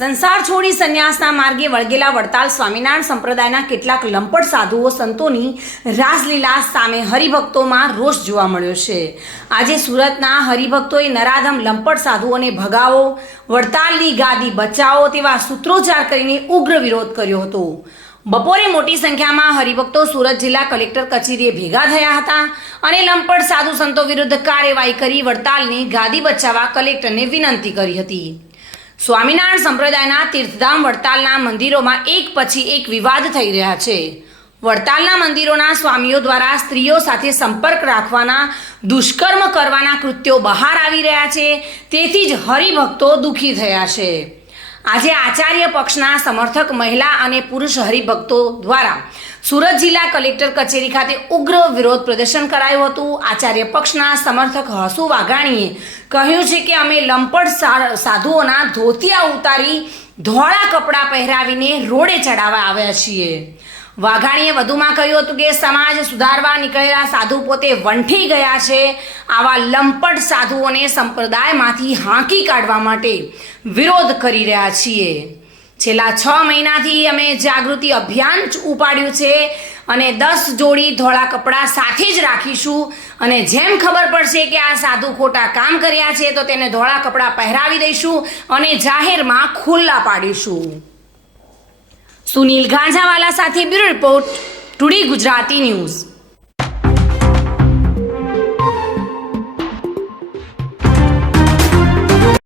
સંસાર છોડી સંન્યાસના માર્ગે વળગેલા વડતાલ સ્વામિનારાયણ સંપ્રદાયના કેટલાક લંપટ સાધુઓ, સંતોની રાસલીલા સામે હરિભક્તોમાં રોષ જોવા મળ્યો છે. આજે સુરતના હરિભક્તોએ નરાધમ લંપટ સાધુઓને ભગાવો, વડતાલની ગાદી બચાવો તેવા સૂત્રોચ્ચાર કરીને ઉગ્ર વિરોધ કર્યો હતો. બપોરે મોટી સંખ્યામાં હરિભક્તો સુરત જિલ્લા કલેક્ટર કચેરીએ ભેગા થયા હતા અને લંપટ સાધુ સંતો વિરુદ્ધ કાર્યવાહી કરી વડતાલની ગાદી બચાવવા કલેક્ટરને વિનંતી કરી હતી. સ્વામિનારાયણ સંપ્રદાયના તીર્થધામ વડતાલના મંદિરોમાં એક પછી એક વિવાદ થઈ રહ્યા છે. વડતાલના મંદિરોના સ્વામીઓ દ્વારા સ્ત્રીઓ સાથે સંપર્ક રાખવાના, દુષ્કર્મ કરવાના કૃત્યો બહાર આવી રહ્યા છે. તેથી જ હરિભક્તો દુઃખી થયા છે. આજે આચાર્ય પક્ષના સમર્થક મહિલા અને પુરુષ હરિભક્તો દ્વારા સુરત જિલ્લા કલેક્ટર કચેરી ખાતે ઉગ્ર વિરોધ પ્રદર્શન કરાયું હતું. આચાર્ય પક્ષના સમર્થક હસુ વાઘાણીએ કહ્યું છે કે અમે લંપટ સા- સાધુઓના ધોતિયા ઉતારી ધોળા કપડાં પહેરાવીને રોડે ચડાવવા આવ્યા છીએ. વાઘાણીએ વધુમાં કહ્યું હતું કે સમાજ સુધારવા નીકળેલા સાધુ પોતે વંઠી ગયા છે. આવા લંપટ સાધુઓને સંપ્રદાયમાંથી હાંકી કાઢવા માટે વિરોધ કરી રહ્યા છીએ. છેલ્લા છ મહિનાથી અમે જાગૃતિ અભિયાન ઉપાડ્યું છે અને દસ જોડી ધોળા કપડાં સાથે જ રાખીશું. અને જેમ ખબર પડશે કે આ સાધુ ખોટા કામ કર્યા છે, તો તેને ધોળા કપડાં પહેરાવી દઈશું અને જાહેરમાં ખુલ્લા પાડીશું. સુનિલ ગાંજાવાલા સાથે bureau report, today Gujarati news.